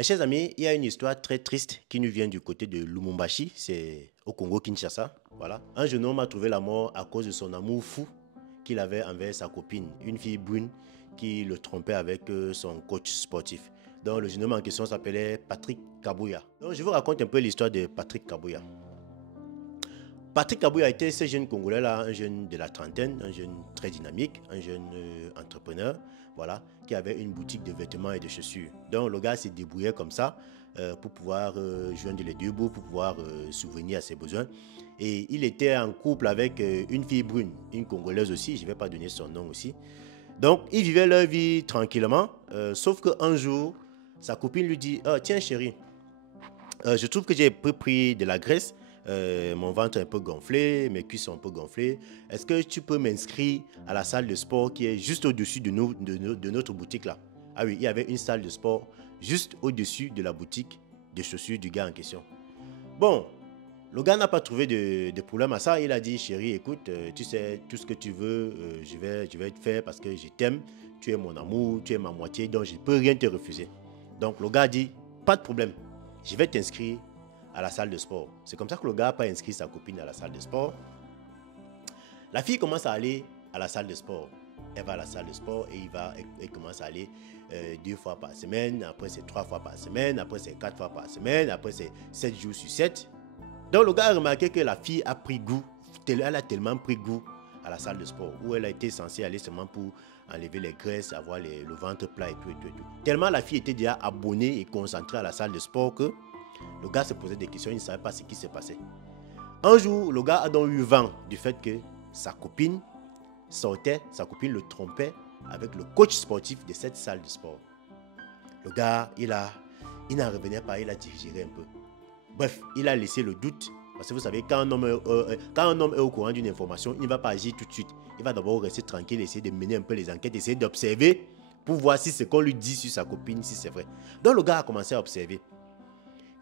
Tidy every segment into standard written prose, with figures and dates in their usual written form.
Mes chers amis, il y a une histoire très triste qui nous vient du côté de Lumumbashi, c'est au Congo-Kinshasa. Voilà. Un jeune homme a trouvé la mort à cause de son amour fou qu'il avait envers sa copine, une fille brune qui le trompait avec son coach sportif. Donc le jeune homme en question s'appelait Patrick Kabouya. Donc je vous raconte un peu l'histoire de Patrick Kabouya. Patrick Kabouya était ce jeune Congolais-là, un jeune de la trentaine, un jeune très dynamique, un jeune entrepreneur, voilà, qui avait une boutique de vêtements et de chaussures. Donc le gars s'est débrouillé comme ça pour pouvoir joindre les deux bouts, pour pouvoir subvenir à ses besoins. Et il était en couple avec une fille brune, une Congolaise aussi, je ne vais pas donner son nom aussi. Donc ils vivaient leur vie tranquillement, sauf qu'un jour, sa copine lui dit « Tiens chérie, je trouve que j'ai pris de la graisse. Mon ventre est un peu gonflé, mes cuisses sont un peu gonflées. Est-ce que tu peux m'inscrire à la salle de sport qui est juste au-dessus de notre boutique là? Ah oui, il y avait une salle de sport juste au-dessus de la boutique de chaussures du gars en question. Bon, le gars n'a pas trouvé de problème à ça. Il a dit, chérie, écoute, tu sais, tout ce que tu veux, je vais te faire parce que je t'aime. Tu es mon amour, tu es ma moitié, donc je ne peux rien te refuser. Donc le gars dit, pas de problème, je vais t'inscrire à la salle de sport. C'est comme ça que le gars n'a pas inscrit sa copine à la salle de sport. La fille commence à aller à la salle de sport. Elle va à la salle de sport et elle commence à aller 2 fois par semaine. Après, c'est 3 fois par semaine. Après, c'est 4 fois par semaine. Après, c'est 7 jours sur 7. Donc, le gars a remarqué que la fille a pris goût. Elle a tellement pris goût à la salle de sport où elle a été censée aller seulement pour enlever les graisses, avoir le ventre plat et tout, et tout, et tout. Tellement la fille était déjà abonnée et concentrée à la salle de sport que le gars se posait des questions, il ne savait pas ce qui se passait. Un jour, le gars a donc eu vent du fait que sa copine sortait, sa copine le trompait avec le coach sportif de cette salle de sport. Le gars, il n'en revenait pas, il a digéré un peu. Bref, il a laissé le doute. Parce que vous savez, quand un homme est au courant d'une information, il ne va pas agir tout de suite. Il va d'abord rester tranquille, essayer de mener un peu les enquêtes, essayer d'observer pour voir si ce qu'on lui dit sur sa copine, si c'est vrai. Donc le gars a commencé à observer.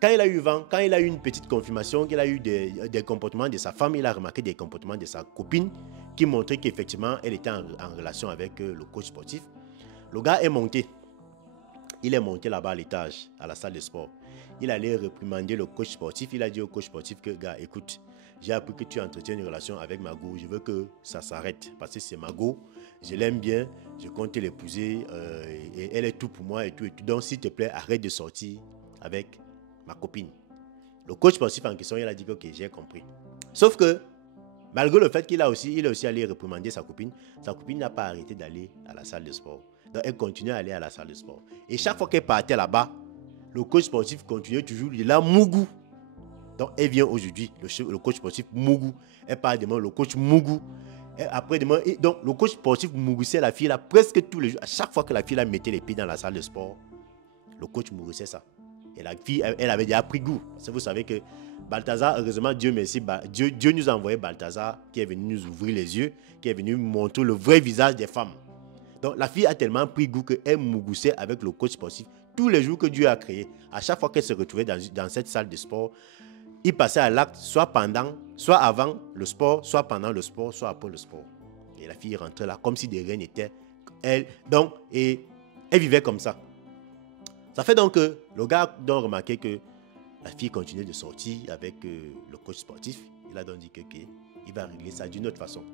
Quand il a eu vent, quand il a eu une petite confirmation qu'il a eu des comportements de sa femme, il a remarqué des comportements de sa copine qui montraient qu'effectivement, elle était en relation avec le coach sportif. Le gars est monté. Il est monté là-bas à l'étage, à la salle de sport. Il allait réprimander le coach sportif. Il a dit au coach sportif que, gars, écoute, j'ai appris que tu entretiens une relation avec Margot. Je veux que ça s'arrête parce que c'est Margot. Je l'aime bien. Je compte l'épouser. Et elle est tout pour moi et tout, et tout. Donc, s'il te plaît, arrête de sortir avec ma copine. Le coach sportif en question, il a dit que, ok, j'ai compris. Sauf que, malgré le fait qu'il est aussi allé réprimander sa copine n'a pas arrêté d'aller à la salle de sport. Donc, elle continue à aller à la salle de sport. Et chaque fois qu'elle partait là-bas, le coach sportif continuait toujours, il est là, Mougou. Donc, elle vient aujourd'hui, le coach sportif Mougou. Elle parle demain, le coach Mougou. Et après demain, donc, le coach sportif Mougou, c'est la fille là, presque tous les jours. À chaque fois que la fille là mettait les pieds dans la salle de sport, le coach Mougou, c'est ça. Et la fille, elle avait déjà pris goût. Parce que vous savez que Balthazar, heureusement, Dieu merci, Dieu nous a envoyé Balthazar qui est venu nous ouvrir les yeux, qui est venu montrer le vrai visage des femmes. Donc la fille a tellement pris goût qu'elle mougoussait avec le coach sportif tous les jours que Dieu a créé. À chaque fois qu'elle se retrouvait dans cette salle de sport, il passait à l'acte soit pendant, soit avant le sport, soit pendant le sport, soit après le sport. Et la fille rentrait là comme si de rien n'était. Elle vivait comme ça. Ça fait donc que le gars a donc remarqué que la fille continuait de sortir avec le coach sportif. Il a donc dit qu'il va régler ça d'une autre façon.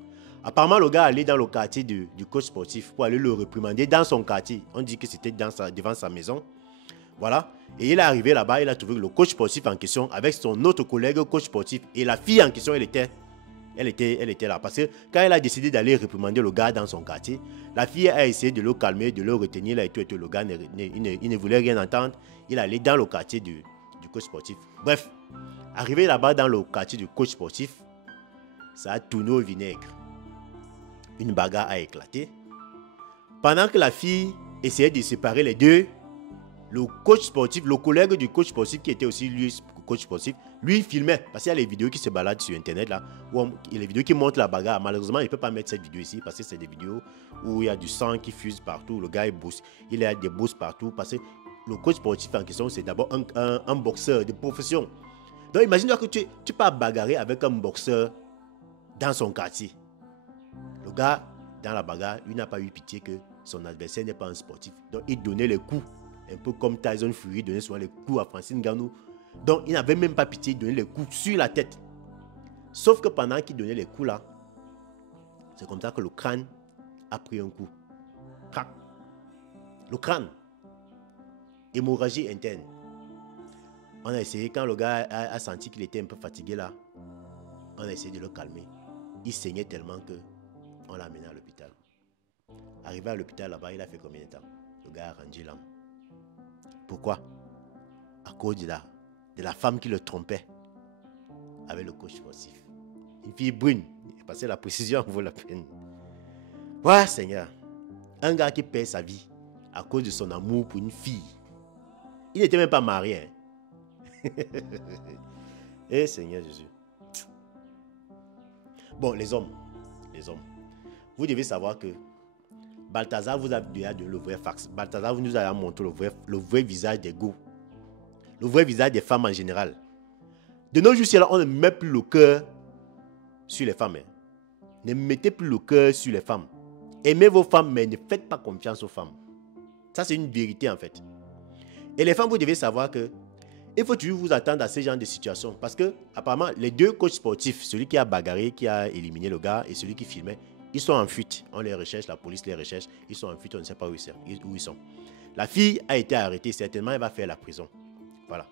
Apparemment, le gars allait dans le quartier du coach sportif pour aller le réprimander dans son quartier. On dit que c'était devant sa maison. Voilà. Et il est arrivé là-bas, il a trouvé le coach sportif en question avec son autre collègue coach sportif. Et la fille en question, elle était là. Parce que quand elle a décidé d'aller réprimander le gars dans son quartier, la fille a essayé de le calmer, de le retenir là et tout. Et tout. Le gars il ne voulait rien entendre. Il allait dans le quartier du coach sportif. Bref, arrivé là-bas dans le quartier du coach sportif, ça a tourné au vinaigre. Une bagarre a éclaté. Pendant que la fille essayait de séparer les deux, le coach sportif, le collègue du coach sportif qui était aussi lui coach sportif, lui filmait. Parce qu'il y a les vidéos qui se baladent sur internet là, les vidéos qui montrent la bagarre. Malheureusement, il ne peut pas mettre cette vidéo ici parce que c'est des vidéos où il y a du sang qui fuse partout. Le gars il y a des bousses partout parce que le coach sportif en question, c'est d'abord un boxeur de profession. Donc imagine-toi que tu pars bagarrer avec un boxeur dans son quartier. Le gars, dans la bagarre, il n'a pas eu pitié que son adversaire n'est pas un sportif. Donc il donnait les coups un peu comme Tyson Fury donnait souvent les coups à Francine Ngannou. Donc, il n'avait même pas pitié de donner les coups sur la tête. Sauf que pendant qu'il donnait les coups là, c'est comme ça que le crâne a pris un coup. Crac. Le crâne. Hémorragie interne. On a essayé, quand le gars a senti qu'il était un peu fatigué là, on a essayé de le calmer. Il saignait tellement que on l'a amené à l'hôpital. Arrivé à l'hôpital là-bas, il a fait combien de temps? Le gars a rendu l'âme. Pourquoi? À cause de la femme qui le trompait avec le coach sportif. Une fille brune. Parce que la précision vaut la peine. Ouais, Seigneur. Un gars qui perd sa vie à cause de son amour pour une fille. Il n'était même pas marié. Hein? Eh Seigneur Jésus. Bon, les hommes. Vous devez savoir que Balthazar vous a déjà donné le vrai fax. Balthazar nous a montré le vrai visage des go. Le vrai visage des femmes en général. De nos jours, on ne met plus le cœur sur les femmes. Hein. Ne mettez plus le cœur sur les femmes. Aimez vos femmes, mais ne faites pas confiance aux femmes. Ça, c'est une vérité en fait. Et les femmes, vous devez savoir que il faut toujours vous attendre à ce genre de situation. Parce que, apparemment, les deux coachs sportifs, celui qui a bagarré, qui a éliminé le gars, et celui qui filmait, ils sont en fuite. On les recherche, la police les recherche. Ils sont en fuite, on ne sait pas où ils sont. La fille a été arrêtée, certainement, elle va faire la prison. Voilà.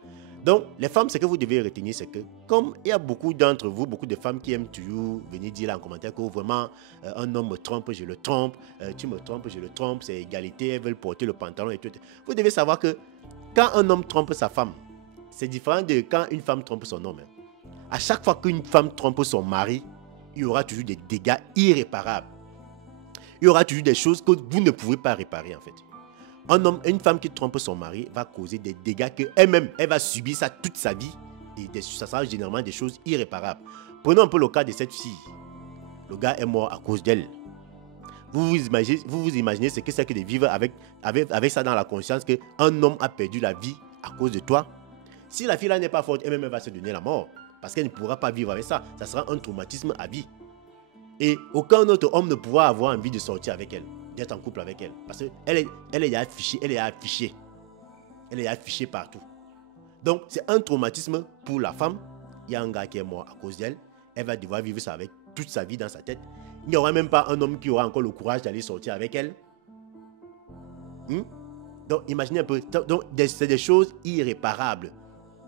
Donc, les femmes, ce que vous devez retenir, c'est que, comme il y a beaucoup d'entre vous, beaucoup de femmes qui aiment toujours venir dire là en commentaire que vraiment, un homme me trompe, je le trompe, tu me trompes, je le trompe, c'est égalité, elles veulent porter le pantalon et tout. Vous devez savoir que quand un homme trompe sa femme, c'est différent de quand une femme trompe son homme. À chaque fois qu'une femme trompe son mari, il y aura toujours des dégâts irréparables. Il y aura toujours des choses que vous ne pouvez pas réparer en fait. Un homme, une femme qui trompe son mari va causer des dégâts qu'elle-même, elle va subir ça toute sa vie. Et ça sera généralement des choses irréparables. Prenons un peu le cas de cette fille. Le gars est mort à cause d'elle. Vous vous imaginez ce que c'est que de vivre avec ça dans la conscience qu'un homme a perdu la vie à cause de toi. Si la fille là n'est pas forte, elle-même va se donner la mort. Parce qu'elle ne pourra pas vivre avec ça. Ça sera un traumatisme à vie. Et aucun autre homme ne pourra avoir envie de sortir avec elle, d'être en couple avec elle. Parce qu'elle est affichée, elle est affichée partout. Donc, c'est un traumatisme pour la femme. Il y a un gars qui est mort à cause d'elle. Elle va devoir vivre ça avec toute sa vie dans sa tête. Il n'y aura même pas un homme qui aura encore le courage d'aller sortir avec elle. Donc, imaginez un peu. Donc, c'est des choses irréparables.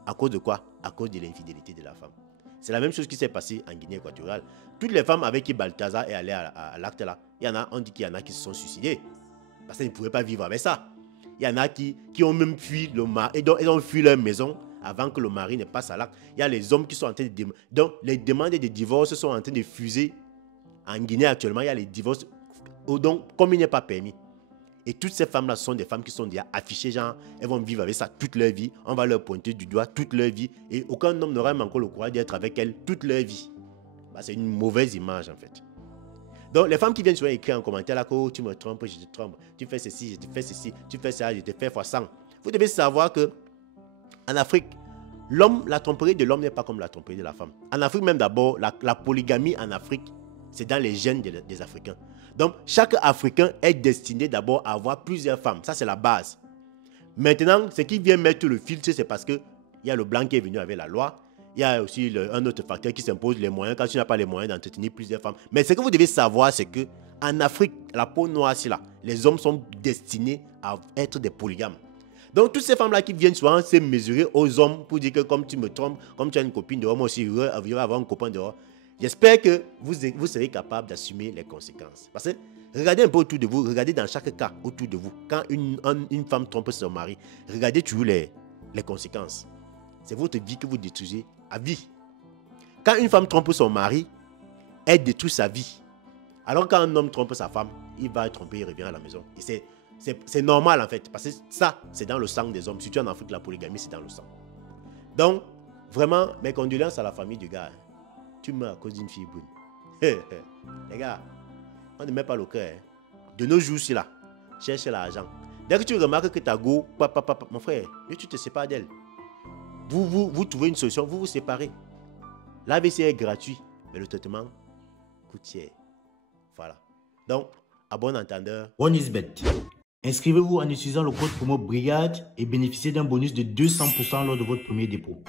À cause de quoi? À cause de l'infidélité de la femme. C'est la même chose qui s'est passée en Guinée équatoriale. Toutes les femmes avec qui Balthazar est allé à l'acte là, on dit qu'il y en a qui se sont suicidés. Parce qu'ils ne pouvaient pas vivre avec ça. Il y en a qui ont même fui le mari. Et donc, ils ont fui leur maison avant que le mari ne passe à l'acte. Il y a les hommes qui sont en train de... Donc, les demandes de divorce sont en train de fuser. En Guinée actuellement, il y a les divorces. Donc, comme il n'est pas permis. Et toutes ces femmes-là sont des femmes qui sont déjà affichées, genre, elles vont vivre avec ça toute leur vie. On va leur pointer du doigt toute leur vie. Et aucun homme n'aura même encore le courage d'être avec elles toute leur vie. Bah, c'est une mauvaise image, en fait. Donc, les femmes qui viennent souvent écrire en commentaire, là, oh, tu me trompes, je te trompe. Tu fais ceci, je te fais ceci. Tu fais ça, je te fais fois 100. Vous devez savoir que en Afrique, la tromperie de l'homme n'est pas comme la tromperie de la femme. En Afrique, même d'abord, la polygamie en Afrique, c'est dans les gènes des Africains. Donc, chaque Africain est destiné d'abord à avoir plusieurs femmes. Ça, c'est la base. Maintenant, ce qui vient mettre le filtre, c'est parce qu'il y a le blanc qui est venu avec la loi. Il y a aussi un autre facteur qui s'impose, les moyens, quand tu n'as pas les moyens d'entretenir plusieurs femmes. Mais ce que vous devez savoir, c'est qu'en Afrique, la peau noire, c'est là. Les hommes sont destinés à être des polygames. Donc, toutes ces femmes-là qui viennent souvent se mesurer aux hommes pour dire que comme tu me trompes, comme tu as une copine dehors, moi aussi, je vais avoir un copain dehors. J'espère que vous serez capable d'assumer les conséquences. Parce que regardez un peu autour de vous, regardez dans chaque cas autour de vous. Quand une femme trompe son mari, regardez toujours les conséquences. C'est votre vie que vous détruisez à vie. Quand une femme trompe son mari, elle détruit sa vie. Alors quand un homme trompe sa femme, il va tromper, il revient à la maison. Et c'est normal en fait, parce que ça, c'est dans le sang des hommes. Surtout en Afrique, la polygamie, c'est dans le sang. Donc, vraiment, mes condoléances à la famille du gars. Tu meurs à cause d'une fille brune. Les gars, on ne met pas le cœur. De nos jours, c'est là. Cherchez l'argent. Dès que tu remarques que ta go, mon frère, tu te sépares d'elle. Vous trouvez une solution, vous vous séparez. L'AVC est gratuit, mais le traitement coûte cher. Voilà. Donc, à bon entendeur. One is bet. Inscrivez-vous en utilisant le code promo BRIGADE et bénéficiez d'un bonus de 200% lors de votre premier dépôt.